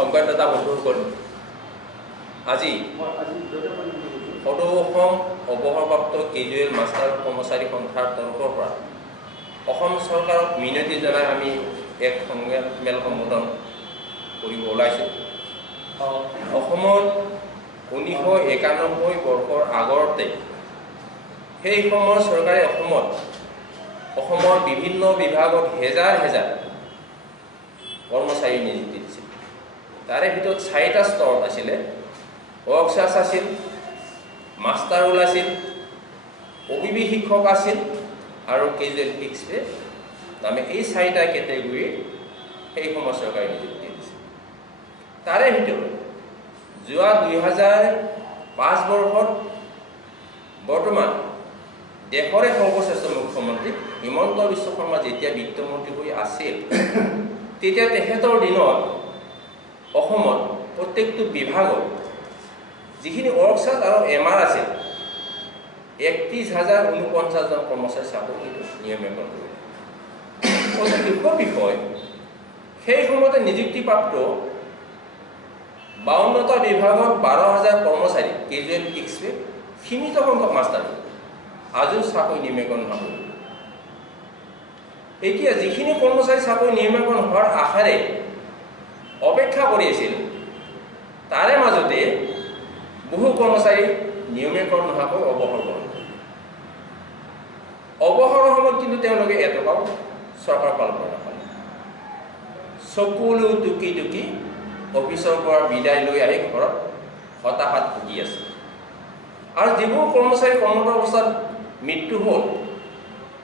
সংবাদদাতা বন্ধুসকল, আজি সদৌ অসম অৱসৰপ্ৰাপ্ত কেজুৱেল মাষ্টাৰ কৰ্মচাৰী সন্থাৰ তৰফৰ পৰা অসম চৰকাৰক মিনতি জনাই আমি এক সংবাদমেল সম্বোধন কৰিব ওলাইছোঁ। অসমৰ 1991 বৰ্ষৰ আগতে সেই সময়ৰ চৰকাৰে অসমৰ বিভিন্ন বিভাগত হেজাৰ হেজাৰ কৰ্মচাৰী নিযুক্তি দিছিল। তাৰে ভিতৰত 4টা স্তৰ আছিলে। ৱৰ্কচাৰ্ছ আছিল, মাষ্টাৰ ৰোল আছিল, অবিবি শিক্ষক আছিল আৰু কেজুৱেল ফিক্সড নামে এই 4টা কেটেগৰী সেই সময়ৰ চৰকাৰে নিযুক্তি দিছিল। তাৰে ভিতৰত যোৱা 2005 বৰ্ষত বৰ্তমান দেশৰে সৰ্বশ্ৰেষ্ঠ মুখ্যমন্ত্ৰী হিমন্ত বিশ্ব শৰ্মা যেতিয়া বিত্তমন্ত্ৰী হৈ আছিল, তেতিয়া তেখেতৰ দিনত অসমত প্ৰত্যেকটো বিভাগত যিখিনি ৱৰ্কচাৰ্ছ আৰু এমআৰ আছিল 31,049জন কৰ্মচাৰী চাকৰি নিয়মীয়াকৰণ কৰিলে। অতি দুখৰ বিষয়, সেই সময়তে নিযুক্তিপ্ৰাপ্ত 52টা বিভাগত 12,000 কৰ্মচাৰী কেজুৱেল ফিক্সড সীমিত সংখ্যক মাষ্টাৰ আজিও চাকৰি নিয়মীয়াকৰণ নহয়। এতিয়া যিখিনি কৰ্মচাৰী চাকৰি নিয়মীয়াকৰণ হোৱাৰ আশাৰে অপেক্ষা কৰি আছিল, তাৰে মাজতে বহু কৰ্মচাৰী নিয়মীয়াকৰণ নোহোৱাকৈ অৱসৰ গ্ৰহণ কৰে। অৱসৰৰ সময়ত কিন্তু তেওঁলোকে এটকাও চৰকাৰৰ ফালৰ পৰা নাপালে। চকুলো টুকি টুকি অফিচৰ পৰা বিদায় লৈ আহি ঘৰত হতাশাত ভুগি আছে। আৰু যিবোৰ কৰ্মচাৰী কৰ্মৰত অৱস্থাত মৃত্যু হ'ল,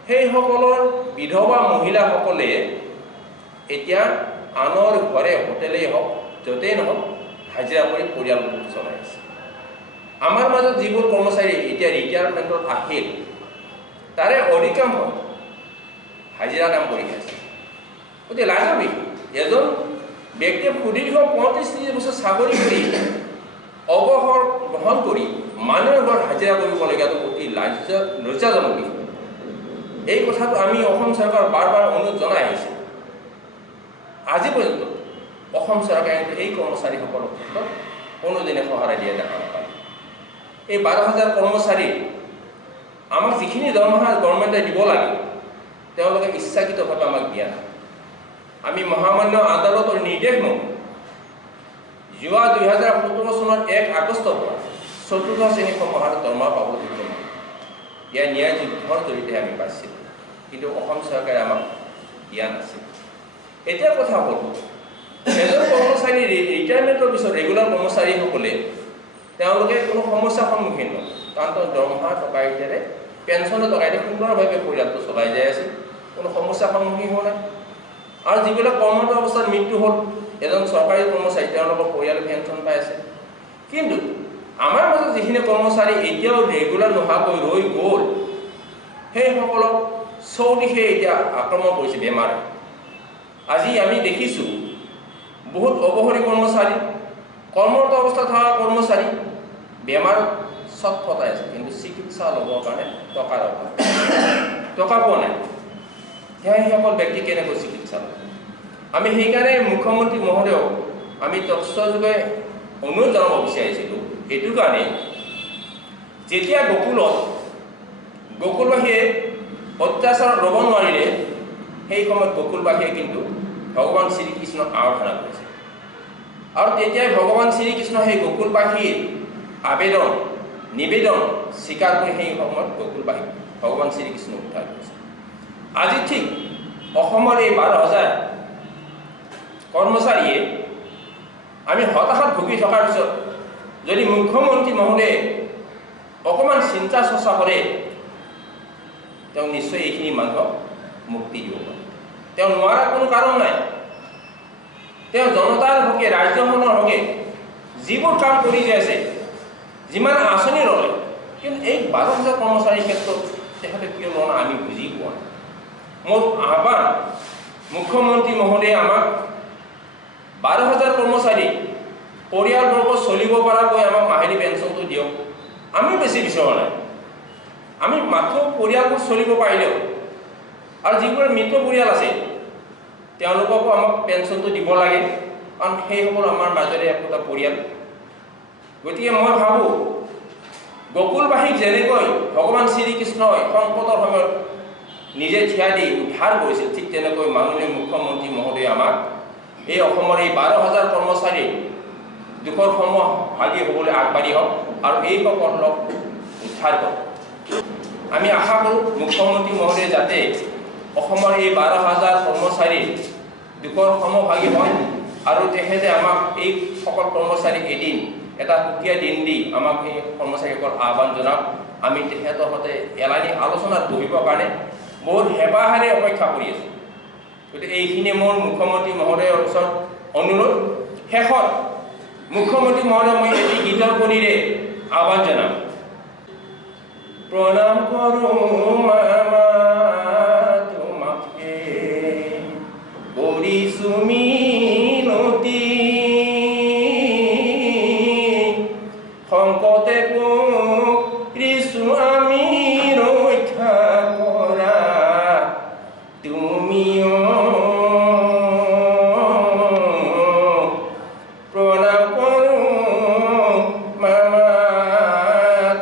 সেইসকলৰ বিধৱা মহিলাসকলে এতিয়া আনৰ ঘৰে হোটেলেই হওক য'তেই নহওক হাজিৰা কৰি পৰিয়াল চলাই আছে। আমাৰ মাজত যিবোৰ কৰ্মচাৰী এতিয়া ৰিটায়াৰমেণ্টত আহিল, তাৰে অধিকাংশ হাজিৰা কাম কৰি আছে। গতিকে লাজৰ বিষয়, এজন ব্যক্তিয়ে সুদীৰ্ঘ 35-30 বছৰ চাকৰি কৰি অৱসৰ গ্ৰহণ কৰি মানুহৰ ঘৰত হাজিৰা কৰিবলগীয়াটো অতি লজ্জাজনক বিষয়। এই কথাটো আমি অসম চৰকাৰক বাৰ বাৰ অনুৰোধ জনাই আহিছোঁ। আজি পৰ্যন্ত অসম চৰকাৰে এই কৰ্মচাৰীসকলৰ ক্ষেত্ৰত কোনোদিনে সহায় দিয়া দেখা নাপায়। এই 12,000 কৰ্মচাৰী আমাক যিখিনি দৰমহা গভৰ্ণমেণ্টে দিব লাগে, তেওঁলোকে ইচ্ছাকৃতভাৱে আমাক দিয়া নাই। আমি মহামান্য আদালতৰ নিৰ্দেশ মতে যোৱা 2017 চনৰ 1 আগষ্টৰ পৰা 4ৰ্থ শ্ৰেণীৰ সমূহৰ দৰমহা পাবলৈ সক্ষম হয়। ইয়াৰ ন্যায় যুদ্ধৰ জৰিয়তে আমি পাইছিলোঁ, কিন্তু অসম চৰকাৰে আমাক দিয়া নাছিল। এতিয়া কথা হ'ল, এজন কৰ্মচাৰী ৰিটায়াৰমেণ্টৰ পিছত ৰেগুলাৰ কৰ্মচাৰীসকলে তেওঁলোকে কোনো সমস্যাৰ সন্মুখীন নহয়, কাৰণ তেওঁ দৰমহা টকাইতেৰে পেঞ্চনৰ টকাইতে সুন্দৰভাৱে পৰিয়ালটো চলাই যাই আছিল, কোনো সমস্যাৰ সন্মুখীন হোৱা নাই। আৰু যিবিলাক কৰ্মৰত অৱস্থাত মৃত্যু হ'ল, এজন চৰকাৰী কৰ্মচাৰী তেওঁলোকৰ পৰিয়ালে পেঞ্চন পাই আছে। কিন্তু আমাৰ মাজত যিখিনি কৰ্মচাৰী এতিয়াও ৰেগুলাৰ নোহোৱাকৈ ৰৈ গ'ল, সেইসকলক চৌদিশে এতিয়া আক্ৰমণ কৰিছে বেমাৰে। আজি আমি দেখিছোঁ বহুত অৱসৰী কৰ্মচাৰী, কৰ্মৰত অৱস্থাত থকা কৰ্মচাৰী বেমাৰ ছটফটাই আছে, কিন্তু চিকিৎসা ল'বৰ কাৰণে টকাৰ অভাৱ, টকা পোৱা নাই। সেইসকল ব্যক্তি কেনেকৈ চিকিৎসা ল'ব? আমি সেইকাৰণে মুখ্যমন্ত্ৰী মহোদয়ক আমি তথ্যযোগে অনুৰোধ জনাব বিচাৰিছিলোঁ, এইটো কাৰণে যেতিয়া গকুলবাসীয়ে অত্যাচাৰত ৰ'ব নোৱাৰিলে, সেই সময়ত গকুলবাসীয়ে কিন্তু ভগৱান শ্ৰীকৃষ্ণক আৰাধনা কৰিছে। আৰু তেতিয়াই ভগৱান শ্ৰীকৃষ্ণ সেই গকুলবাসীৰ নিবেদন স্বীকাৰ কৰি সেই সময়ত গকুলবাসীক ভগৱান শ্ৰীকৃষ্ণক উদ্ধাৰ কৰিছে। আজি ঠিক অসমৰ এই 12,000 কৰ্মচাৰীয়ে আমি হতাশাত ভুগি থকাৰ পিছত যদি মুখ্যমন্ত্ৰী মহোদয়ে অকণমান চিন্তা চৰ্চা কৰে, তেওঁ নিশ্চয় এইখিনি মানুহক মুক্তি দিব পাৰে। তেওঁ নোৱাৰাৰ কোনো কাৰণ নাই। তেওঁ জনতাৰ হকে, ৰাজ্যখনৰ হকে যিবোৰ কাম কৰি যাই আছে, যিমান আঁচনি ল'লে, কিন্তু এই 12,000 কৰ্মচাৰীৰ ক্ষেত্ৰত তেখেতে কিয় লোৱা নাই আমি বুজি পোৱা নাই। মোৰ আহ্বান, মুখ্যমন্ত্ৰী মহোদয়ে আমাক 12,000 কৰ্মচাৰী পৰিয়ালবৰ্গ চলিব পৰাকৈ আমাক মাহিলী পেঞ্চনটো দিয়ক। আমি বেছি বিচৰা নাই, আমি মাত্ৰ পৰিয়ালবোৰ চলিব পাৰিলেও, আৰু যিবোৰ মৃত পৰিয়াল আছে তেওঁলোককো আমাক পেঞ্চনটো দিব লাগে। কাৰণ সেইসকল আমাৰ মাজৰে একোটা পৰিয়াল। গতিকে মই ভাবোঁ গকুলবাসীক যেনেকৈ ভগৱান শ্ৰীকৃষ্ণই সংকটৰ সময়ত নিজে থিয় দি উদ্ধাৰ কৰিছিল, ঠিক তেনেকৈ মাননীয় মুখ্যমন্ত্ৰী মহোদয়ে আমাক এই অসমৰ এই 12,000 কৰ্মচাৰীৰ দুখৰ সমভাগী হ'বলৈ আগবাঢ়ি হওক আৰু এইসকলক উদ্ধাৰ কৰক। আমি আশা কৰোঁ মুখ্যমন্ত্ৰী মহোদয়ে যাতে অসমৰ এই 12,000 কৰ্মচাৰীৰ দুখৰ সমভাগী হয় আৰু তেখেতে আমাক এই সকল কৰ্মচাৰীক এদিন এটা সুকীয়া দিন দি আমাক এই কৰ্মচাৰীসকল আহ্বান জনাওক। আমি তেখেতৰ সৈতে এলানি আলোচনাত বহিবৰ কাৰণে বহুত হেঁপাহেৰে অপেক্ষা কৰি আছোঁ। গতিকে এইখিনি মোৰ মুখ্যমন্ত্ৰী মহোদয়ৰ ওচৰত অনুৰোধ। শেষত মুখ্যমন্ত্ৰী মহোদয় মই এটি গীতৰ কলিৰে আহ্বান জনাম। প্ৰণাম কৰোঁ মামা তোমাকে, কৰিছোঁ মিনতি, সংকটে কৰিছোঁ আমি ৰক্ষা কৰা, তুমিও প্ৰণাম কৰোঁ মামা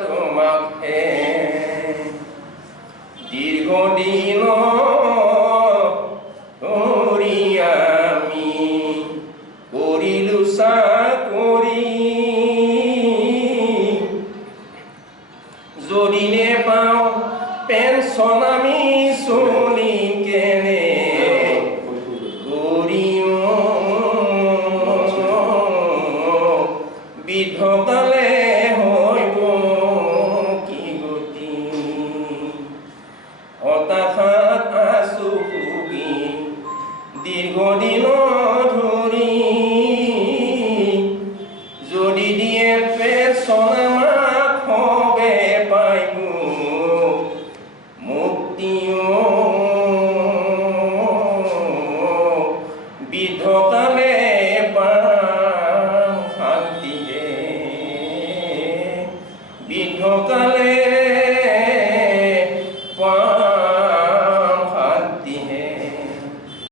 তোমাকে। দীৰ্ঘদিন ধৰি আমি কৰিলোঁ চাকৰি, যদি নেপাওঁ পেঞ্চন আমি চলিম কেনে, কৰিও বৃদ্ধকালে হৈব কি গতি, হতাশাত আছোঁ ভুগি দীৰ্ঘদিন ধৰি, যদি দিয়ে পেঞ্চন আমাক হবে পাইব মুক্তিও, বৃদ্ধকালে পাম শান্তিয়ে, বৃদ্ধকালে